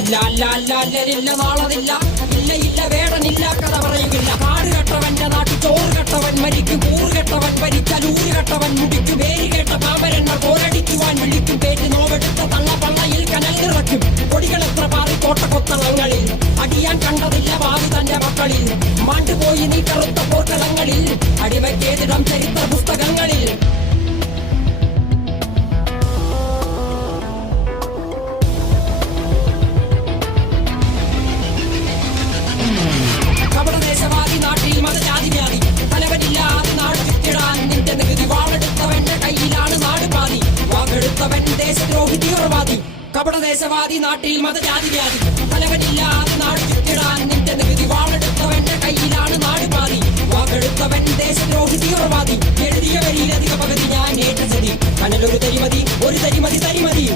അല്ല അല്ല അല്ല അല്ലരില്ല നാളതില്ല, ഇല്ല ഇല്ല വേടനില്ല കഥ പറയുകില്ല. കാട് കെട്ടവന്റെ നാട്ടിൽ ചോറ് കെട്ടവൻ മരിക്കും, കൂറ് കെട്ടവൻ ഭരിച്ചാൽ ഊര് കെട്ടവൻ മുടിക്കും. പേര് കേട്ട പാമരന്മാർ പോരടിക്കുവാൻ വിളിക്കും, പേറ്റ് നോവെടുത്ത തള്ള പള്ളയിൽ കനൽ നിറയ്ക്കും. കൊടികളെത്ര പാറി കോട്ടക്കൊത്തളങ്ങളിൽ അടിയാൻ കണ്ടതില്ല ഭാവി തന്റെ മക്കളിൽ. മാണ്ടുപോയി നീ കറുത്ത പോർക്കളങ്ങളിൽ അടിവയ്ക്കേതിടം ചരിത്ര പുസ്തകങ്ങളിൽ. കപടദേശവാദി നാട്ടിൽ മതജാതിവ്യാധി, തലവനില്ലാതെ നാട് ചുറ്റിടാൻ നിന്റെ നികുതി. വാളെടുത്തവന്റെ കയ്യിലാണ് നാട് പാതി, വാക്കെടുത്തവൻ ദേശദ്രോഹി തീവ്രവാദി. കപടദേശവാദി നാട്ടിൽ മതജാതിവ്യാധി, തലവനില്ലാതെ നാട് ചുറ്റിടാൻ നിന്റെ നികുതി. വാളെടുത്തവന്റെ കയ്യിലാണ് നാട് പാതി, വാക്കെടുത്തവൻ ദേശദ്രോഹി തീവ്രവാദി. എഴുതിയ വരിയിലധിക പകുതി ഞാൻ ഏറ്റ ചതി, കനലൊരു തരിമതി ഒരു തരിമതി തരിമതി.